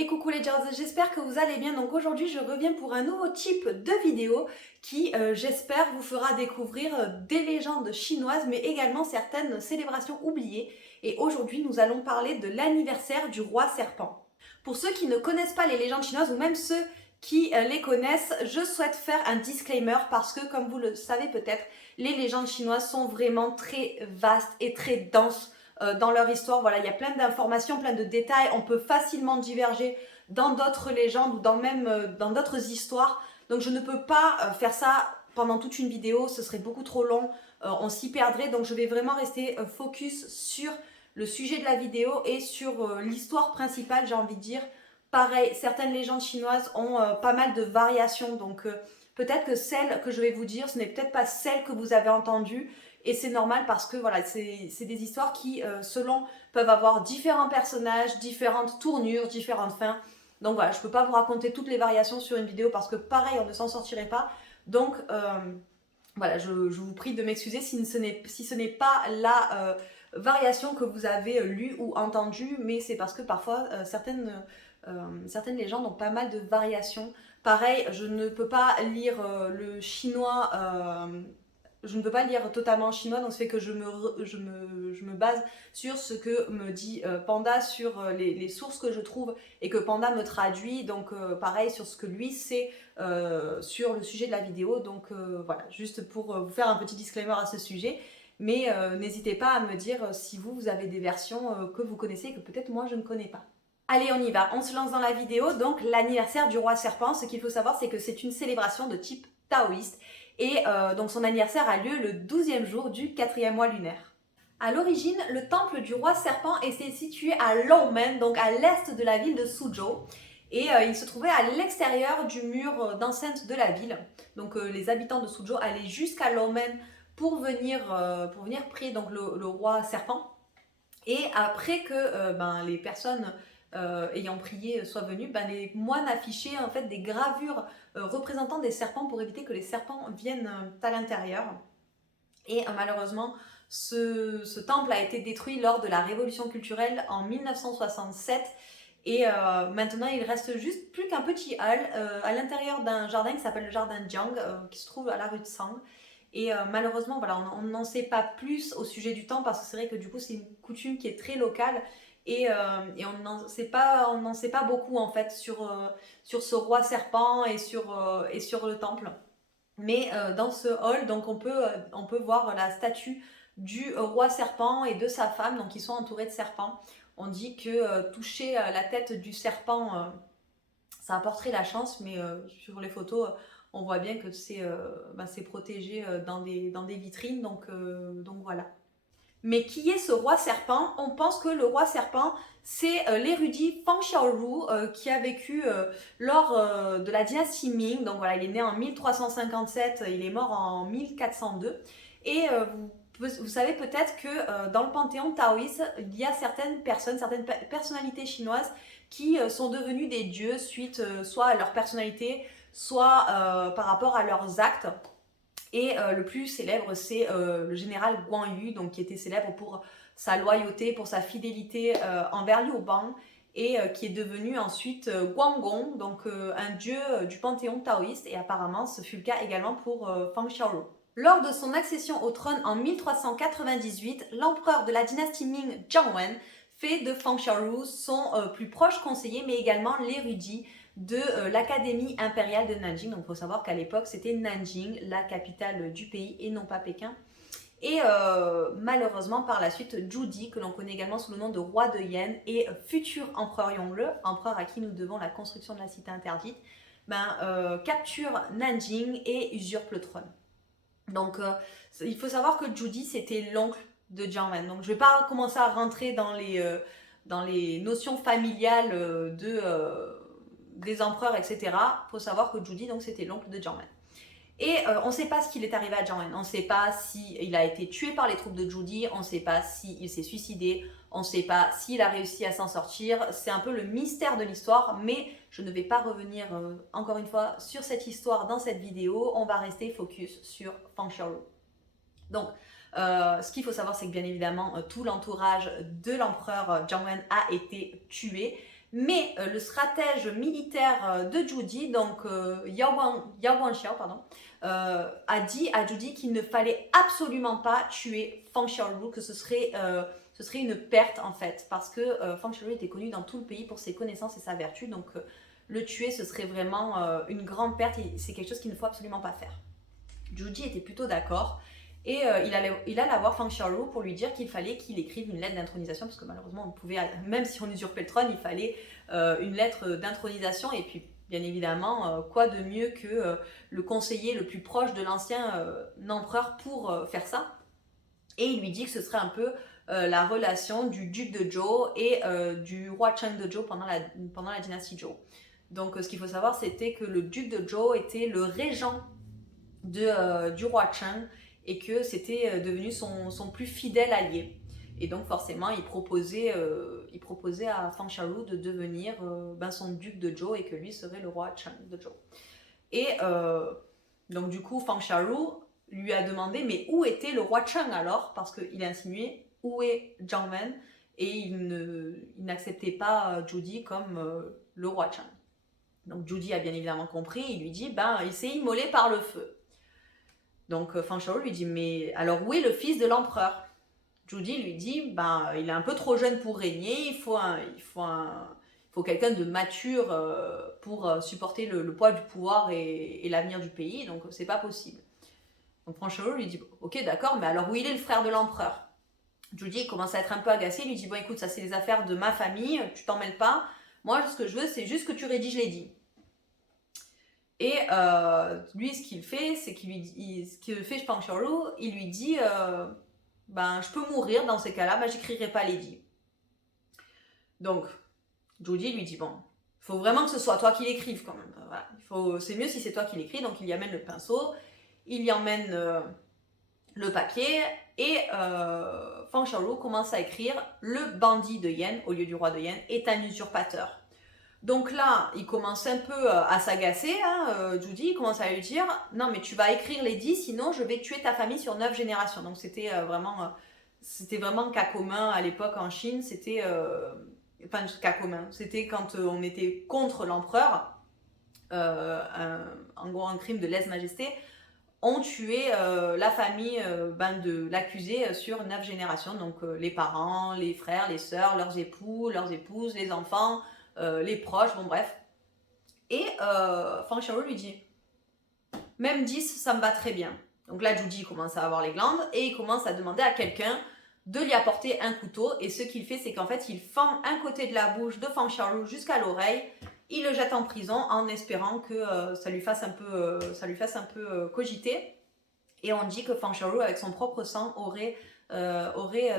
Et coucou les Girls, j'espère que vous allez bien. Donc aujourd'hui je reviens pour un nouveau type de vidéo qui j'espère vous fera découvrir des légendes chinoises mais également certaines célébrations oubliées. Et aujourd'hui nous allons parler de l'anniversaire du roi serpent. Pour ceux qui ne connaissent pas les légendes chinoises ou même ceux qui les connaissent, je souhaite faire un disclaimer parce que comme vous le savez peut-être, les légendes chinoises sont vraiment très vastes et très denses dans leur histoire. Voilà, il y a plein d'informations, plein de détails. On peut facilement diverger dans d'autres légendes ou dans d'autres histoires. Donc je ne peux pas faire ça pendant toute une vidéo, ce serait beaucoup trop long, on s'y perdrait. Donc je vais vraiment rester focus sur le sujet de la vidéo et sur l'histoire principale, j'ai envie de dire. Pareil, certaines légendes chinoises ont pas mal de variations, donc peut-être que celle que je vais vous dire, ce n'est peut-être pas celle que vous avez entendue. Et c'est normal parce que voilà, c'est des histoires qui, selon, peuvent avoir différents personnages, différentes tournures, différentes fins. Donc voilà, je ne peux pas vous raconter toutes les variations sur une vidéo parce que pareil, on ne s'en sortirait pas. Donc voilà, je vous prie de m'excuser si ce n'est pas la variation que vous avez lue ou entendue, mais c'est parce que parfois certaines légendes ont pas mal de variations. Pareil, je ne peux pas lire le chinois je ne peux pas lire totalement chinois, donc ça fait que je me base sur ce que me dit Panda, sur les sources que je trouve et que Panda me traduit, donc pareil sur ce que lui sait sur le sujet de la vidéo. Donc voilà, juste pour vous faire un petit disclaimer à ce sujet, mais n'hésitez pas à me dire si vous avez des versions que vous connaissez et que peut-être moi je ne connais pas. Allez, on y va, on se lance dans la vidéo. Donc l'anniversaire du roi serpent, ce qu'il faut savoir c'est que c'est une célébration de type taoïste. Et donc son anniversaire a lieu le 12e jour du 4e mois lunaire. À l'origine, le temple du roi serpent était situé à Longmen, donc à l'est de la ville de Suzhou. Et il se trouvait à l'extérieur du mur d'enceinte de la ville. Donc les habitants de Suzhou allaient jusqu'à Longmen pour venir prier donc, le roi serpent. Et après que les personnes ayant prié soient venues, les moines affichaient en fait des gravures représentant des serpents pour éviter que les serpents viennent à l'intérieur. Et malheureusement, ce temple a été détruit lors de la révolution culturelle en 1967. Et maintenant, il reste juste plus qu'un petit hall à l'intérieur d'un jardin qui s'appelle le jardin Jiang, qui se trouve à la rue de Sang. Et malheureusement, voilà, on n'en sait pas plus au sujet du temple parce que c'est vrai que du coup, c'est une coutume qui est très locale et on n'en sait pas beaucoup en fait sur ce roi serpent et sur le temple. Mais dans ce hall, donc on peut voir la statue du roi serpent et de sa femme, donc ils sont entourés de serpents. On dit que toucher la tête du serpent, ça apporterait la chance, mais sur les photos, on voit bien que c'est protégé dans des vitrines, donc voilà. Mais qui est ce roi serpent? On pense que le roi serpent, c'est l'érudit Feng Xiaoru qui a vécu lors de la dynastie Ming. Donc voilà, il est né en 1357, il est mort en 1402. Et vous savez peut-être que dans le panthéon taoïste, il y a certaines personnalités chinoises qui sont devenues des dieux suite soit à leur personnalité, soit par rapport à leurs actes. Et le plus célèbre, c'est le général Guan Yu, donc, qui était célèbre pour sa loyauté, pour sa fidélité envers Liu Bang, et qui est devenu ensuite Guangong, donc un dieu du panthéon taoïste, et apparemment ce fut le cas également pour Feng Xiaoru. Lors de son accession au trône en 1398, l'empereur de la dynastie Ming, Jiang Wen, fait de Feng Xiaoru son plus proche conseiller, mais également l'érudit de l'Académie impériale de Nanjing. Donc il faut savoir qu'à l'époque c'était Nanjing, la capitale du pays, et non pas Pékin. Et malheureusement par la suite, Zhu Di, que l'on connaît également sous le nom de roi de Yan, et futur empereur Yongle, empereur à qui nous devons la construction de la cité interdite, capture Nanjing et usurpe le trône. Donc il faut savoir que Zhu Di c'était l'oncle de Jiang Wen. Donc je ne vais pas commencer à rentrer dans les notions familiales des empereurs, etc. Il faut savoir que Zhu Di, donc, c'était l'oncle de Jiang Wen. Et on ne sait pas ce qu'il est arrivé à Jiang Wen. On ne sait pas s'il a été tué par les troupes de Zhu Di, on ne sait pas s'il s'est suicidé, on ne sait pas s'il a réussi à s'en sortir. C'est un peu le mystère de l'histoire, mais je ne vais pas revenir encore une fois sur cette histoire dans cette vidéo. On va rester focus sur Feng Xiaoru. Donc, ce qu'il faut savoir, c'est que bien évidemment, tout l'entourage de l'empereur Jiang Wen a été tué. Mais le stratège militaire de Zhu donc Yao Guangxiao, pardon, a dit à Zhu qu'il ne fallait absolument pas tuer Fang Xiaolu, que ce serait une perte en fait, parce que Fang Xiaolu était connu dans tout le pays pour ses connaissances et sa vertu, donc le tuer ce serait vraiment une grande perte, et c'est quelque chose qu'il ne faut absolument pas faire. Zhu était plutôt d'accord. Et il allait voir Fang Xiaolu pour lui dire qu'il fallait qu'il écrive une lettre d'intronisation, parce que malheureusement, on pouvait, même si on usurpait le trône, il fallait une lettre d'intronisation. Et puis, bien évidemment, quoi de mieux que le conseiller le plus proche de l'ancien empereur pour faire ça. Et il lui dit que ce serait un peu la relation du duc de Zhou et du roi Cheng de Zhou pendant la dynastie Zhou. Donc, ce qu'il faut savoir, c'était que le duc de Zhou était le régent du roi Cheng, et que c'était devenu son plus fidèle allié. Et donc forcément, il proposait à Fang Xiaolu de devenir son duc de Zhou, et que lui serait le roi Cheng de Zhou. Et donc du coup, Fang Xiaolu lui a demandé mais où était le roi Cheng alors, parce qu'il a insinué où est Jiang Wen, et il n'acceptait pas Zhu comme le roi Cheng. Donc Zhu a bien évidemment compris, il lui dit il s'est immolé par le feu. Donc Fang Xiaolu lui dit mais alors où est le fils de l'empereur? Zhu lui dit il est un peu trop jeune pour régner, il faut quelqu'un de mature pour supporter le poids du pouvoir et l'avenir du pays, donc c'est pas possible. Donc Fang Xiaolu lui dit ok d'accord, mais alors où il est le frère de l'empereur? Zhu commence à être un peu agacé, il lui dit bon écoute, ça c'est les affaires de ma famille, tu t'en mêles pas, moi ce que je veux c'est juste que tu rédiges l'édit. Et lui, ce qu'il fait, c'est ce que fait Fang Xiaolu, il lui dit je peux mourir dans ces cas-là, j'écrirai pas l'édit. Donc, Zhu lui dit bon, il faut vraiment que ce soit toi qui l'écrive quand même. Voilà. C'est mieux si c'est toi qui l'écris, donc il y amène le pinceau, il y emmène le papier, et Fang Xiaolu commence à écrire le bandit de Yan, au lieu du roi de Yan, est un usurpateur. Donc là, il commence un peu à s'agacer, Zhu il commence à lui dire « Non, mais tu vas écrire l'édit, sinon je vais tuer ta famille sur 9 générations. » Donc c'était vraiment cas commun à l'époque en Chine, cas commun. C'était quand on était contre l'empereur, en gros un crime de lèse-majesté, on tuait la famille de l'accusé sur 9 générations, donc les parents, les frères, les sœurs, leurs époux, leurs épouses, les enfants, les proches, bon bref. Et Fang Xiaolu lui dit même 10, ça me va très bien. Donc là, Zhu commence à avoir les glandes et il commence à demander à quelqu'un de lui apporter un couteau. Et ce qu'il fait, c'est qu'en fait, il fend un côté de la bouche de Fang Xiaolu jusqu'à l'oreille. Il le jette en prison en espérant que ça lui fasse un peu cogiter. Et on dit que Fang Xiaolu, avec son propre sang, aurait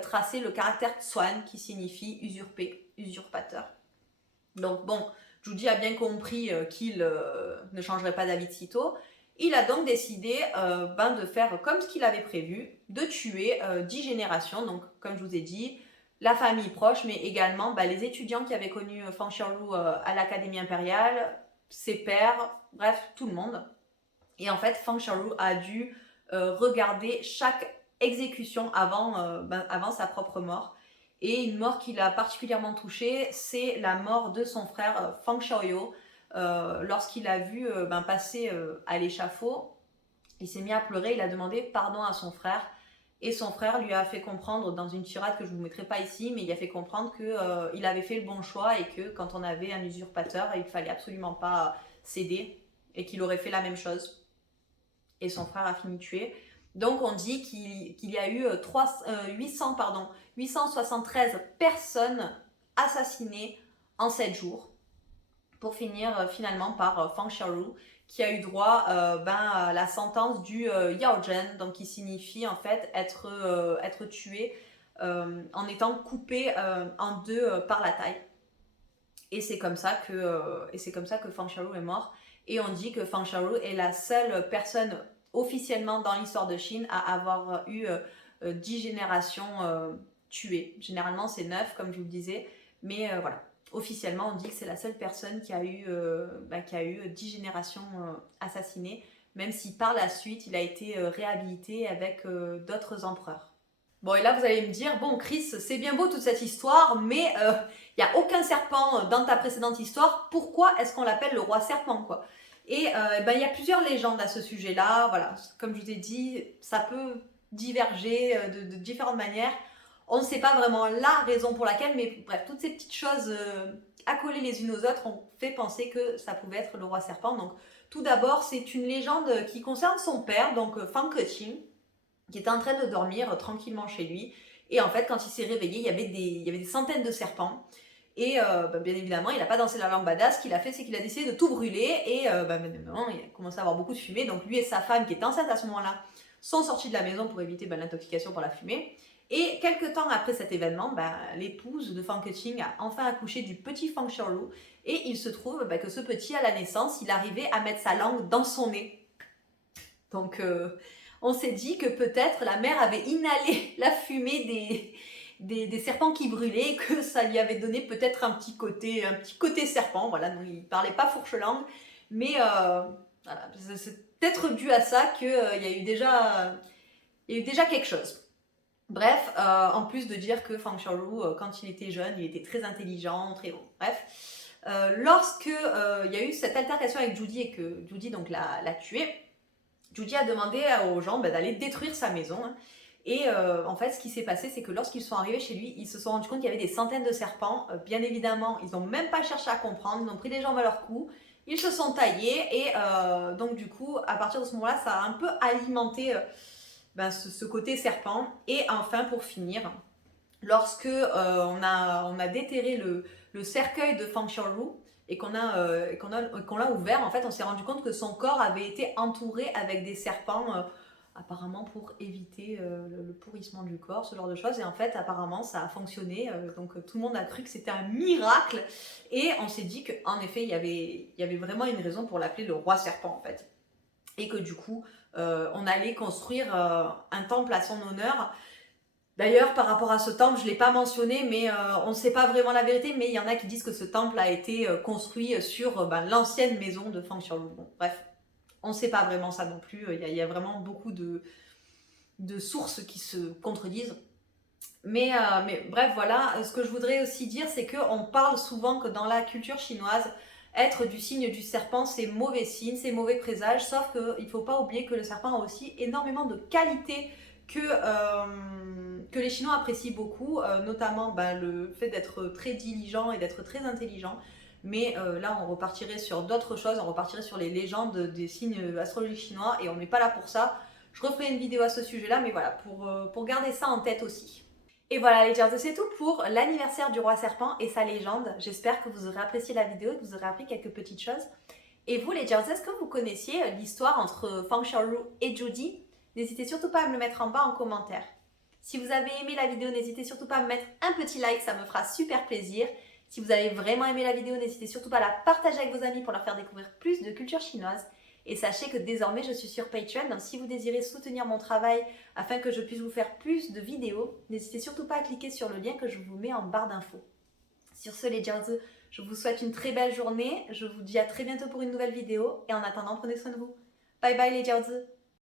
tracé le caractère Xuan, qui signifie usurper, usurpateur. Donc bon, Zhu a bien compris qu'il ne changerait pas d'avis de sitôt. Il a donc décidé de faire comme ce qu'il avait prévu, de tuer 10 générations. Donc comme je vous ai dit, la famille proche, mais également les étudiants qui avaient connu Fang Xiaolu à l'Académie impériale, ses pairs, bref, tout le monde. Et en fait, Fang Xiaolu a dû regarder chaque exécution avant sa propre mort. Et une mort qui l'a particulièrement touché, c'est la mort de son frère Fang Xiaoyou. Lorsqu'il a vu passer à l'échafaud, il s'est mis à pleurer, il a demandé pardon à son frère. Et son frère lui a fait comprendre, dans une tirade que je ne vous mettrai pas ici, mais il a fait comprendre qu'il avait fait le bon choix, et que quand on avait un usurpateur, il ne fallait absolument pas céder, et qu'il aurait fait la même chose. Et son frère a fini tué. Donc on dit qu'il y a eu 873 personnes assassinées en 7 jours, pour finir finalement par Fang Xiaolu, qui a eu droit à la sentence du Yaozhen, donc qui signifie en fait être tué en étant coupé en deux par la taille. Et c'est comme ça que Fang Xiaolu est mort. Et on dit que Fang Xiaolu est la seule personne officiellement dans l'histoire de Chine à avoir eu 10 générations tuées. Généralement c'est 9 comme je vous le disais, mais voilà. Officiellement on dit que c'est la seule personne qui a eu 10 générations assassinées, même si par la suite il a été réhabilité avec d'autres empereurs. Bon, et là, vous allez me dire, bon, Chris, c'est bien beau toute cette histoire, mais il n'y a aucun serpent dans ta précédente histoire. Pourquoi est-ce qu'on l'appelle le roi serpent, quoi? Et ben, il y a plusieurs légendes à ce sujet-là. Voilà, comme je vous ai dit, ça peut diverger de différentes manières. On ne sait pas vraiment la raison pour laquelle, mais bref, toutes ces petites choses accolées les unes aux autres ont fait penser que ça pouvait être le roi serpent. Donc, tout d'abord, c'est une légende qui concerne son père, donc Fang Keqing, qui était en train de dormir tranquillement chez lui. Et en fait, quand il s'est réveillé, il y avait des centaines de serpents. Et bien évidemment, il n'a pas dansé la lambada. Ce qu'il a fait, c'est qu'il a décidé de tout brûler. Et maintenant, il a commencé à avoir beaucoup de fumée. Donc lui et sa femme, qui est enceinte à ce moment-là, sont sortis de la maison pour éviter l'intoxication par la fumée. Et quelques temps après cet événement, l'épouse de Fang Keqing a enfin accouché du petit Fang Xiaolu. Et il se trouve que ce petit, à la naissance, il arrivait à mettre sa langue dans son nez. Donc on s'est dit que peut-être la mère avait inhalé la fumée des serpents qui brûlaient et que ça lui avait donné peut-être un petit côté serpent. Voilà, donc il parlait pas fourche-langue, mais voilà, c'est peut-être dû à ça qu'il y a eu déjà quelque chose. Bref, en plus de dire que Fang Xiaolu, quand il était jeune, il était très intelligent, très bon. Bref, lorsque il y a eu cette altercation avec Judy et que Judy donc l'a tué, Judy a demandé aux gens d'aller détruire sa maison. Et en fait, ce qui s'est passé, c'est que lorsqu'ils sont arrivés chez lui, ils se sont rendus compte qu'il y avait des centaines de serpents. Bien évidemment, ils n'ont même pas cherché à comprendre, ils ont pris les jambes à leur cou, ils se sont taillés. Et donc du coup, à partir de ce moment-là, ça a un peu alimenté ce côté serpent. Et enfin, pour finir, lorsque on a déterré le cercueil de Fang Xiaolu, et qu'on l'a ouvert, en fait, on s'est rendu compte que son corps avait été entouré avec des serpents, apparemment pour éviter le pourrissement du corps, ce genre de choses. Et en fait, apparemment, ça a fonctionné. Donc, tout le monde a cru que c'était un miracle. Et on s'est dit qu'en effet, il y avait vraiment une raison pour l'appeler le roi serpent, en fait. Et que du coup, on allait construire un temple à son honneur. D'ailleurs, par rapport à ce temple, je ne l'ai pas mentionné, mais on ne sait pas vraiment la vérité, mais il y en a qui disent que ce temple a été construit sur l'ancienne maison de Fang Xiaolu. Bon, bref, on ne sait pas vraiment ça non plus. Il y a vraiment beaucoup de sources qui se contredisent. Mais bref, voilà, ce que je voudrais aussi dire, c'est qu'on parle souvent que dans la culture chinoise, être du signe du serpent, c'est mauvais signe, c'est mauvais présage, sauf qu'il ne faut pas oublier que le serpent a aussi énormément de qualités que les Chinois apprécient beaucoup, notamment le fait d'être très diligent et d'être très intelligent. Mais là, on repartirait sur d'autres choses, on repartirait sur les légendes des signes astrologiques chinois et on n'est pas là pour ça. Je referai une vidéo à ce sujet-là, mais voilà, pour garder ça en tête aussi. Et voilà les Jers, c'est tout pour l'anniversaire du roi serpent et sa légende. J'espère que vous aurez apprécié la vidéo et que vous aurez appris quelques petites choses. Et vous les Jers, est-ce que vous connaissiez l'histoire entre Fang Xiaolu et Judy? N'hésitez surtout pas à me le mettre en bas en commentaire. Si vous avez aimé la vidéo, n'hésitez surtout pas à me mettre un petit like, ça me fera super plaisir. Si vous avez vraiment aimé la vidéo, n'hésitez surtout pas à la partager avec vos amis pour leur faire découvrir plus de culture chinoise. Et sachez que désormais, je suis sur Patreon, donc si vous désirez soutenir mon travail afin que je puisse vous faire plus de vidéos, n'hésitez surtout pas à cliquer sur le lien que je vous mets en barre d'infos. Sur ce, les Jers, je vous souhaite une très belle journée, je vous dis à très bientôt pour une nouvelle vidéo, et en attendant, prenez soin de vous. Bye bye les Jers.